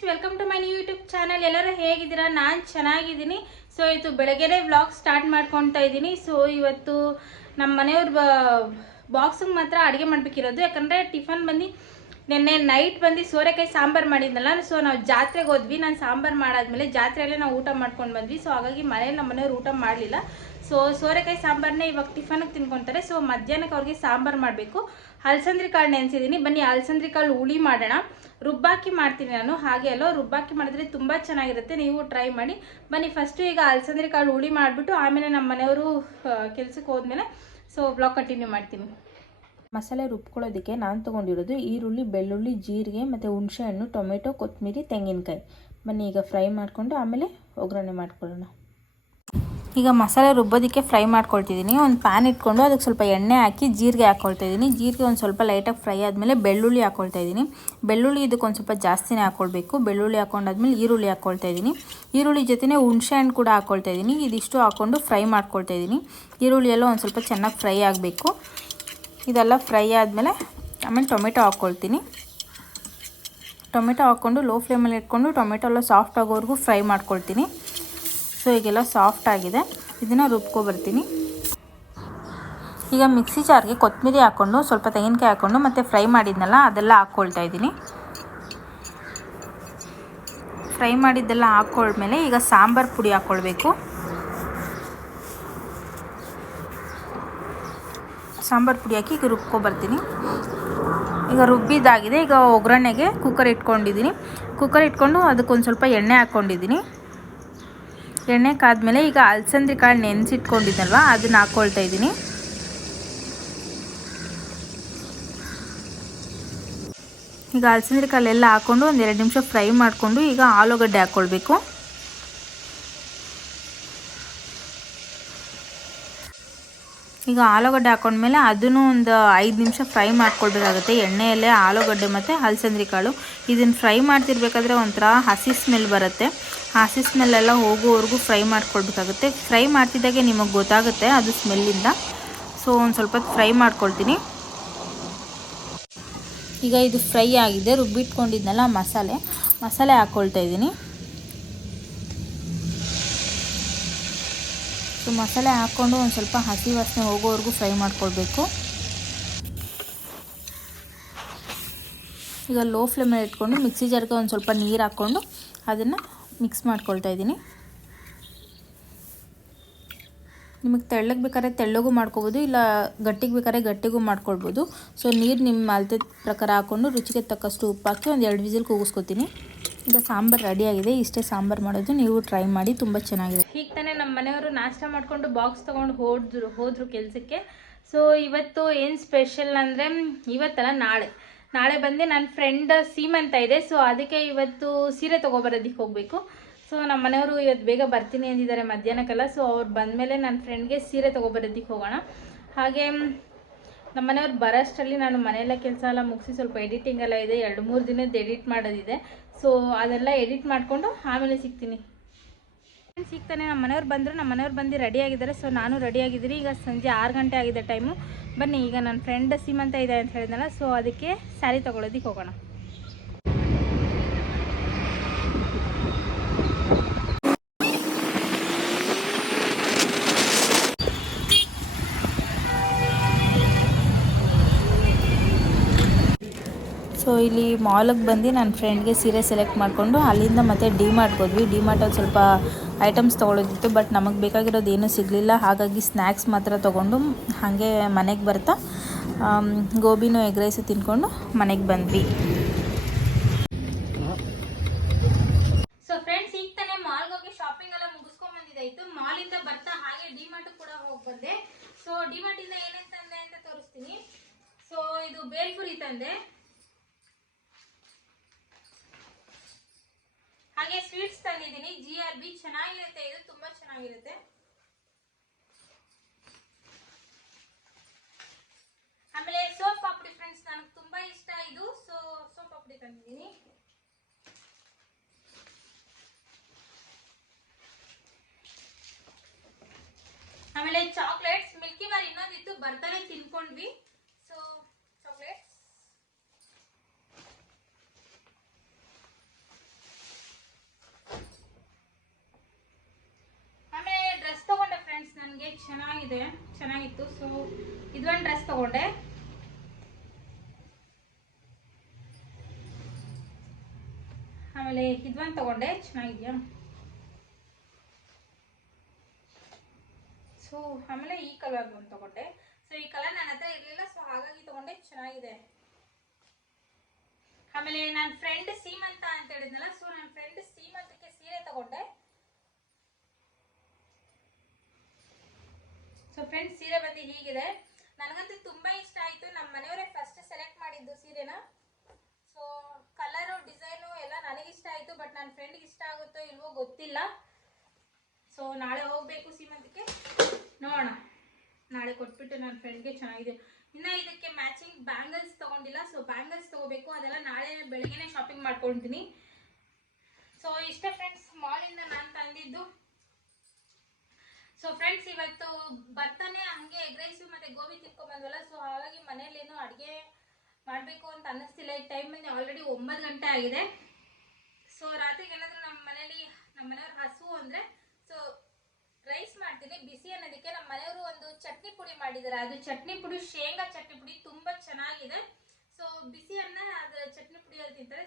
Friends welcome to my new YouTube channel ಎಲ್ಲರೂ ಹೇಗಿದ್ದೀರಾ? ನಾನು ಚೆನ್ನಾಗಿದ್ದೀನಿ. ಸೊ ಇವತ್ತು ಬೆಳಗ್ಗೆನೇ ವ್ಲಾಗ್ ಸ್ಟಾರ್ಟ್ ಮಾಡ್ಕೊತಾ ಇದ್ದೀನಿ. ಸೊ ಇವತ್ತು ನಮ್ಮ ಮನೆಯವ್ರ ಬಾಕ್ಸಿಗೆ ಮಾತ್ರ ಅಡುಗೆ ಮಾಡಬೇಕಿರೋದು. ಯಾಕಂದರೆ ಟಿಫನ್ ಬಂದು ನಿನ್ನೆ ನೈಟ್ ಬಂದು ಸೋರೆಕಾಯಿ ಸಾಂಬಾರು ಮಾಡಿದ್ನಲ್ಲ ಸೊ ನಾವು ಜಾತ್ರೆಗೆ ಹೋದ್ವಿ. ನಾನು ಸಾಂಬಾರು ಮಾಡಾದ್ಮೇಲೆ ಜಾತ್ರೆಯಲ್ಲೇ ನಾವು ಊಟ ಮಾಡ್ಕೊಂಡು ಬಂದ್ವಿ. ಸೊ ಹಾಗಾಗಿ ಮನೇಲಿ ನಮ್ಮ ಮನೆಯವ್ರು ಊಟ ಮಾಡಲಿಲ್ಲ. ಸೊ ಸೋರೆಕಾಯಿ ಸಾಂಬಾರನ್ನೇ ಇವಾಗ ಟಿಫನ್ಗೆ ತಿನ್ಕೊತಾರೆ. ಸೊ ಮಧ್ಯಾಹ್ನಕ್ಕೆ ಅವ್ರಿಗೆ ಸಾಂಬಾರು ಮಾಡಬೇಕು. ಅಲಸಂದ್ರಿ ಕಾಳು ನೆನೆಸಿದ್ದೀನಿ ಬನ್ನಿ ಅಲಸಂದ್ರಿ ಕಾಳು ಹುಳಿ ಮಾಡೋಣ. ರುಬ್ಬಾಕಿ ಮಾಡ್ತೀನಿ ನಾನು. ಹಾಗೆ ಅಲ್ಲೋ, ರುಬ್ಬಾಕಿ ಮಾಡಿದ್ರೆ ತುಂಬ ಚೆನ್ನಾಗಿರುತ್ತೆ. ನೀವು ಟ್ರೈ ಮಾಡಿ. ಬನ್ನಿ ಫಸ್ಟು ಈಗ ಅಲಸಂದ್ರಿ ಕಾಳು ಹುಳಿ ಮಾಡಿಬಿಟ್ಟು ಆಮೇಲೆ ನಮ್ಮ ಮನೆಯವರು ಕೆಲಸಕ್ಕೆ ಹೋದ್ಮೇಲೆ ಸೊ ಬ್ಲಾಗ್ ಕಂಟಿನ್ಯೂ ಮಾಡ್ತೀನಿ. ಮಸಾಲೆ ರುಬ್ಕೊಳ್ಳೋದಕ್ಕೆ ನಾನು ತೊಗೊಂಡಿರೋದು ಈರುಳ್ಳಿ, ಬೆಳ್ಳುಳ್ಳಿ, ಜೀರಿಗೆ ಮತ್ತು ಹುಣಸೆಹಣ್ಣು, ಟೊಮೆಟೊ ಕೊತ್ತಂಬರಿ ತೆಂಗಿನಕಾಯಿ. ಬನ್ನಿ, ಈಗ ಫ್ರೈ ಮಾಡಿಕೊಂಡು ಆಮೇಲೆ ಒಗ್ಗರಣೆ ಮಾಡ್ಕೊಳ್ಳೋಣ. ಈಗ ಮಸಾಲೆ ರುಬ್ಬೋದಕ್ಕೆ ಫ್ರೈ ಮಾಡ್ಕೊಳ್ತಿದ್ದೀನಿ. ಒಂದು ಪ್ಯಾನ್ ಇಟ್ಕೊಂಡು ಅದಕ್ಕೆ ಸ್ವಲ್ಪ ಎಣ್ಣೆ ಹಾಕಿ ಜೀರಿಗೆ ಹಾಕ್ಕೊಳ್ತಾ ಇದ್ದೀನಿ ಜೀರಿಗೆ ಒಂದು ಸ್ವಲ್ಪ ಲೈಟಾಗಿ ಫ್ರೈ ಆದಮೇಲೆ ಬೆಳ್ಳುಳ್ಳಿ ಹಾಕ್ಕೊಳ್ತಾ ಇದ್ದೀನಿ ಬೆಳ್ಳುಳ್ಳಿ ಇದಕ್ಕೆ ಒಂದು ಸ್ವಲ್ಪ ಜಾಸ್ತಿನೇ ಹಾಕ್ಕೊಳ್ಬೇಕು ಬೆಳ್ಳುಳ್ಳಿ ಹಾಕ್ಕೊಂಡಾದ್ಮೇಲೆ ಈರುಳ್ಳಿ ಹಾಕ್ಕೊಳ್ತಾ ಇದ್ದೀನಿ ಈರುಳ್ಳಿ ಜೊತೆನೇ ಹುಣಸೆ ಹಣ್ಣು ಕೂಡ ಹಾಕ್ಕೊಳ್ತಾ ಇದ್ದೀನಿ ಇದಿಷ್ಟು ಹಾಕ್ಕೊಂಡು ಫ್ರೈ ಮಾಡ್ಕೊಳ್ತಾ ಇದ್ದೀನಿ ಈರುಳ್ಳಿ ಎಲ್ಲ ಒಂದು ಸ್ವಲ್ಪ ಚೆನ್ನಾಗಿ ಫ್ರೈ ಆಗಬೇಕು. ಇದೆಲ್ಲ ಫ್ರೈ ಆದಮೇಲೆ ಆಮೇಲೆ ಟೊಮೆಟೊ ಹಾಕ್ಕೊಳ್ತೀನಿ ಟೊಮೆಟೊ ಹಾಕ್ಕೊಂಡು ಲೋ ಫ್ಲೇಮಲ್ಲಿ ಇಟ್ಕೊಂಡು ಟೊಮೆಟೊ ಎಲ್ಲ ಸಾಫ್ಟ್ ಆಗೋವರೆಗೂ ಫ್ರೈ ಮಾಡ್ಕೊಳ್ತೀನಿ. ಸೊ ಈಗೆಲ್ಲ ಸಾಫ್ಟ್ ಆಗಿದೆ. ಇದನ್ನು ರುಬ್ಕೊಬರ್ತೀನಿ ಈಗ ಮಿಕ್ಸಿ ಜಾರ್ಗೆ ಕೊತ್ತಂಬರಿ ಹಾಕ್ಕೊಂಡು ಸ್ವಲ್ಪ ತೆಂಗಿನಕಾಯಿ ಹಾಕ್ಕೊಂಡು ಮತ್ತು ಫ್ರೈ ಮಾಡಿದ್ನಲ್ಲ, ಅದೆಲ್ಲ ಹಾಕ್ಕೊಳ್ತಾ ಇದ್ದೀನಿ. ಫ್ರೈ ಮಾಡಿದ್ದೆಲ್ಲ ಹಾಕ್ಕೊಳ್ಮೇಲೆ ಈಗ ಸಾಂಬಾರು ಪುಡಿ ಹಾಕ್ಕೊಳ್ಬೇಕು ಸಾಂಬಾರು ಪುಡಿ ಹಾಕಿ ಈಗ ರುಬ್ಕೊಬರ್ತೀನಿ ಈಗ ರುಬ್ಬಿದ್ದಾಗಿದೆ. ಈಗ ಒಗ್ಗರಣೆಗೆ ಕುಕ್ಕರ್ ಇಟ್ಕೊಂಡಿದ್ದೀನಿ. ಕುಕ್ಕರ್ ಇಟ್ಕೊಂಡು ಅದಕ್ಕೊಂದು ಸ್ವಲ್ಪ ಎಣ್ಣೆ ಹಾಕ್ಕೊಂಡಿದ್ದೀನಿ ಎಣ್ಣೆ ಕಾದ್ಮೇಲೆ ಈಗ ಅಲಸಂದಿ ಕಾಳು ನೆನೆಸಿಟ್ಕೊಂಡಿದ್ದಲ್ವ, ಅದನ್ನ ಹಾಕ್ಕೊಳ್ತಾ ಇದ್ದೀನಿ. ಈಗ ಅಲಸಂದಿ ಕಾಳೆಲ್ಲ ಹಾಕ್ಕೊಂಡು ಒಂದು ಎರಡು ನಿಮಿಷ ಫ್ರೈ ಮಾಡಿಕೊಂಡು ಈಗ ಆಲೂಗಡ್ಡೆ ಹಾಕ್ಕೊಳ್ಬೇಕು ಈಗ ಆಲೂಗಡ್ಡೆ ಹಾಕೊಂಡ್ಮೇಲೆ ಅದನ್ನು ಒಂದು ಐದು ನಿಮಿಷ ಫ್ರೈ ಮಾಡ್ಕೊಳ್ಬೇಕಾಗುತ್ತೆ. ಎಣ್ಣೆಯಲ್ಲೇ ಆಲೂಗಡ್ಡೆ ಮತ್ತು ಹಲಸಂದ್ರಿ ಕಾಳು. ಇದನ್ನು ಫ್ರೈ ಮಾಡ್ತಿರ್ಬೇಕಾದ್ರೆ ಒಂಥರ ಹಸಿ ಸ್ಮೆಲ್ ಬರುತ್ತೆ. ಹಸಿ ಸ್ಮೆಲ್ಲೆಲ್ಲ ಹೋಗೋವರೆಗೂ ಫ್ರೈ ಮಾಡ್ಕೊಳ್ಬೇಕಾಗುತ್ತೆ. ಫ್ರೈ ಮಾಡ್ತಿದ್ದಾಗೆ ನಿಮಗೆ ಗೊತ್ತಾಗುತ್ತೆ ಅದು ಸ್ಮೆಲ್ಲಿಂದ ಸೊ ಒಂದು ಸ್ವಲ್ಪ ಫ್ರೈ ಮಾಡ್ಕೊಳ್ತೀನಿ. ಈಗ ಇದು ಫ್ರೈ ಆಗಿದೆ. ರುಬ್ಬಿಟ್ಕೊಂಡಿದ್ನಲ್ಲ ಮಸಾಲೆ. ಮಸಾಲೆ ಹಾಕ್ಕೊಳ್ತಾ ಇದ್ದೀನಿ. ಸೊ ಮಸಾಲೆ ಹಾಕ್ಕೊಂಡು ಒಂದು ಸ್ವಲ್ಪ ಹಸಿ ವಾಸನೆ ಹೋಗೋವರೆಗೂ ಫ್ರೈ ಮಾಡ್ಕೊಳ್ಬೇಕು. ಈಗ ಲೋ ಫ್ಲೇಮಲ್ಲಿ ಇಟ್ಕೊಂಡು ಮಿಕ್ಸಿ ಜಾರ್ಗೆ ಒಂದು ಸ್ವಲ್ಪ ನೀರು ಹಾಕ್ಕೊಂಡು ಅದನ್ನು ಮಿಕ್ಸ್ ಮಾಡ್ಕೊಳ್ತಾ ಇದ್ದೀನಿ. ನಿಮಗೆ ತೆಳ್ಳಗೆ ಬೇಕಾದ್ರೆ ತೆಳ್ಳಗೂ ಮಾಡ್ಕೊಬೋದು, ಇಲ್ಲ ಗಟ್ಟಿಗೆ ಬೇಕಾದ್ರೆ ಗಟ್ಟಿಗೂ ಮಾಡ್ಕೊಳ್ಬೋದು. ಸೊ ನೀರು ನಿಮ್ಮ ಅಳತೆ ಪ್ರಕಾರ ಹಾಕ್ಕೊಂಡು ರುಚಿಗೆ ತಕ್ಕಷ್ಟು ಉಪ್ಪು ಹಾಕಿ ಒಂದು ಎರಡು ವಿಸಿಲ್ ಕೂಗಿಸ್ಕೊತೀನಿ. ಈಗ ಸಾಂಬಾರು ರೆಡಿಯಾಗಿದೆ ಇಷ್ಟೇ ಸಾಂಬಾರು ಮಾಡೋದು. ನೀವು ಟ್ರೈ ಮಾಡಿ, ತುಂಬ ಚೆನ್ನಾಗಿದೆ. ಈಗ ತಾನೇ ನಮ್ಮ ಮನೆಯವರು ನಾಷ್ಟ ಮಾಡಿಕೊಂಡು ಬಾಕ್ಸ್ ತೊಗೊಂಡು ಹೋದ್ರು, ಹೋದರು ಕೆಲಸಕ್ಕೆ. ಸೊ ಇವತ್ತು ಏನು ಸ್ಪೆಷಲ್ ಅಂದರೆ, ಇವತ್ತಲ್ಲ ನಾಳೆ. ನಾಳೆ ಬಂದು ನನ್ನ ಫ್ರೆಂಡ್ ಸೀಮಂತ ಇದೆ. ಸೊ ಅದಕ್ಕೆ ಇವತ್ತು ಸೀರೆ ತೊಗೊಬರೋದಕ್ಕೆ ಹೋಗಬೇಕು. ಸೊ ನಮ್ಮ ಮನೆಯವರು ಇವತ್ತು ಬೇಗ ಬರ್ತೀನಿ ಅಂದಿದ್ದಾರೆ ಮಧ್ಯಾಹ್ನಕ್ಕೆಲ್ಲ. ಸೊ ಅವ್ರು ಬಂದಮೇಲೆ ನನ್ನ ಫ್ರೆಂಡ್ಗೆ ಸೀರೆ ತೊಗೊಬರೋದಕ್ಕೆ ಹೋಗೋಣ. ಹಾಗೆ ನಮ್ಮ ಮನೆಯವ್ರು ಬರೋಷ್ಟರಲ್ಲಿ ನಾನು ಮನೆಯೆಲ್ಲ ಕೆಲಸ ಎಲ್ಲ ಮುಗಿಸಿ ಸ್ವಲ್ಪ ಎಡಿಟಿಂಗ್ ಎಲ್ಲ ಇದೆ. ಎರಡು ಮೂರು ದಿನದ ಎಡಿಟ್ ಮಾಡೋದಿದೆ. ಸೊ ಅದೆಲ್ಲ ಎಡಿಟ್ ಮಾಡಿಕೊಂಡು ಆಮೇಲೆ ಸಿಗ್ತೀನಿ. ಸಿಗ್ತಾನೆ? ನಮ್ಮ ಮನೆಯವ್ರು ಬಂದರು ನಮ್ಮ ಮನೆಯವ್ರು ಬಂದು ರೆಡಿ ಆಗಿದ್ದಾರೆ. ಸೊ ನಾನು ರೆಡಿ ಆಗಿದ್ದೀನಿ. ಈಗ ಸಂಜೆ ಆರು ಗಂಟೆ ಆಗಿದೆ ಟೈಮು ಬನ್ನಿ, ಈಗ ನನ್ನ ಫ್ರೆಂಡ್ ಸೀಮಂತ ಇದೆ ಅಂತ ಹೇಳಿದ್ನಲ್ಲ ಸೊ ಅದಕ್ಕೆ ಸ್ಯಾರಿ ತೊಗೊಳೋದಕ್ಕೆ ಹೋಗೋಣ. ಸೊ ಇಲ್ಲಿ ಮಾಲಿಗೆ ಬಂದು ನನ್ನ ಫ್ರೆಂಡ್ಗೆ ಸೀರೆ ಸೆಲೆಕ್ಟ್ ಮಾಡಿಕೊಂಡು ಅಲ್ಲಿಂದ ಮತ್ತೆ ಡಿ ಹೋದ್ವಿ. ಡಿ ಮಾರ್ಟಲ್ಲಿ ಸ್ವಲ್ಪ ಐಟಮ್ಸ್ ತೊಗೊಳೋದಿತ್ತು ಬಟ್ ನಮಗೆ ಬೇಕಾಗಿರೋದು ಏನೂ ಸಿಗಲಿಲ್ಲ. ಹಾಗಾಗಿ ಸ್ನ್ಯಾಕ್ಸ್ ಮಾತ್ರ ತೊಗೊಂಡು ಹಾಗೆ ಮನೆಗೆ ಬರ್ತಾ ಗೋಬಿನೂ ಎಗ್ ರೈಸು ತಿನ್ಕೊಂಡು ಮನೆಗೆ ಬಂದ್ವಿ. ಬೇಲ್ಪುರಿ ತಂದೆ. ಹಾಗೆ ಸ್ವೀಟ್ಸ್ ತಂದಿದ್ದೀನಿ. ಜಿ ಆರ್ ಬಿ ಚೆನ್ನಾಗಿರುತ್ತೆ. ಇದು ತುಂಬಾ ಚೆನ್ನಾಗಿರುತ್ತೆ. ಆಮೇಲೆ ಸೋಪ್ ಪಾಪಡಿ ಫ್ರೆಂಡ್ಸ್ ನನಗೆ ತುಂಬಾ ಇಷ್ಟ ಇದು. ಸೊ ಸೋಪ್ ಪಾಪಡಿ ತಂದಿದ್ದೀನಿ. ಆಮೇಲೆ ಚಾಕ್ಲೇಟ್ಸ್ ಮಿಲ್ಕಿ ಬಾರ್ ಇನ್ನೊಂದಿತ್ತು. ಬರ್ತಾನೆ ತಿನ್ಕೊಂಡ್ವಿ ಸೊ ಚಾಕ್ಲೇಟ್ಸ್ ಚೆನ್ನಾಗಿದೆ ಚೆನ್ನಾಗಿತ್ತು. ಸೊ ಇದೊಂದು ಡ್ರೆಸ್ ತಗೊಂಡೆ. ಆಮೇಲೆ ಇದೊಂದು ತಗೊಂಡೆ. ಚೆನ್ನಾಗಿದೆಯಾ? ಸೊ ಆಮೇಲೆ ಈ ಕಲರ್ ಒಂದು ತಗೊಂಡೆ. ಸೊ ಈ ಕಲರ್ ನನ್ನ ಹತ್ರ ಇರಲಿಲ್ಲ. ಸೊ ಹಾಗಾಗಿ ತಗೊಂಡೆ. ಚೆನ್ನಾಗಿದೆ. ಆಮೇಲೆ ನನ್ನ ಫ್ರೆಂಡ್ ಸೀಮಂತ ಅಂತ ಹೇಳಿದ್ನಲ್ಲ. ಸೊ ನನ್ನ ಫ್ರೆಂಡ್ ಸೀಮಂತಕ್ಕೆ ಸೀರೆ ತಗೊಂಡೆ. ಸೊ ಫ್ರೆಂಡ್ಸ್ ಸೀರೆ ಬಂದು ಹೀಗಿದೆ. ನನಗಂತೂ ತುಂಬಾ ಇಷ್ಟ ಆಯಿತು. ನಮ್ಮ ಮನೆಯವರೇ ಫಸ್ಟ್ ಸೆಲೆಕ್ಟ್ ಮಾಡಿದ್ದು ಸೀರೆನ. ಸೊ ಕಲರು ಡಿಸೈನು ಎಲ್ಲ ನನಗಿಷ್ಟ ಆಯಿತು ಬಟ್ ನನ್ನ ಫ್ರೆಂಡ್ಗೆ ಇಷ್ಟ ಆಗುತ್ತೋ ಇಲ್ವೋ ಗೊತ್ತಿಲ್ಲ. ಸೊ ನಾಳೆ ಹೋಗಬೇಕು ಸೀಮಂತಕ್ಕೆ ನೋಡೋಣ. ನಾಳೆ ಕೊಟ್ಬಿಟ್ಟು ನನ್ನ ಫ್ರೆಂಡ್ಗೆ ಚೆನ್ನಾಗಿದೆ. ಇನ್ನು ಇದಕ್ಕೆ ಮ್ಯಾಚಿಂಗ್ ಬ್ಯಾಂಗಲ್ಸ್ ತಗೊಂಡಿಲ್ಲ. ಸೊ ಬ್ಯಾಂಗಲ್ಸ್ ತಗೋಬೇಕು. ಅದೆಲ್ಲ ನಾಳೆ ಬೆಳಗ್ಗೆನೆ ಶಾಪಿಂಗ್ ಮಾಡ್ಕೊತೀನಿ ಸೊ ಇಷ್ಟೇ ಫ್ರೆಂಡ್ಸ್ ಮಾಲಿಂದ ನಾನು ತಂದಿದ್ದು. ಸೊ ಫ್ರೆಂಡ್ಸ್ ಇವತ್ತು ಬರ್ತಾನೆ, ಹಂಗೆ ಎಗ್ ರೈಸು ಮತ್ತೆ ಗೋಬಿ ತಿನ್ಕೊಂಬಂದ್ವಲ್ಲ ಸೊ ಹಾಗಾಗಿ ಮನೇಲೇನು ಅಡುಗೆ ಮಾಡಬೇಕು ಅಂತ ಅನ್ನಿಸ್ತಿಲ್ಲ. ಈ ಟೈಮ್ ಬಂದು ಆಲ್ರೆಡಿ ಒಂಬತ್ತು ಗಂಟೆ ಆಗಿದೆ. ಸೊ ರಾತ್ರಿಗೆ ಏನಾದರೂ ನಮ್ಮ ಮನೇಲಿ ನಮ್ಮ ಮನೆಯವ್ರ ಹಸು ಅಂದರೆ ಸೊ ರೈಸ್ ಮಾಡ್ತೀನಿ. ಬಿಸಿ ಅನ್ನೋದಕ್ಕೆ ನಮ್ಮ ಮನೆಯವರು ಒಂದು ಚಟ್ನಿ ಪುಡಿ ಮಾಡಿದ್ದಾರೆ. ಅದು ಚಟ್ನಿ ಪುಡಿ, ಶೇಂಗಾ ಚಟ್ನಿ ಪುಡಿ ತುಂಬ ಚೆನ್ನಾಗಿದೆ. ಸೊ ಅನ್ನ ಅದರ ಚಟ್ನಿ ಪುಡಿಯಲ್ಲಿ ತಿಂತಾರೆ.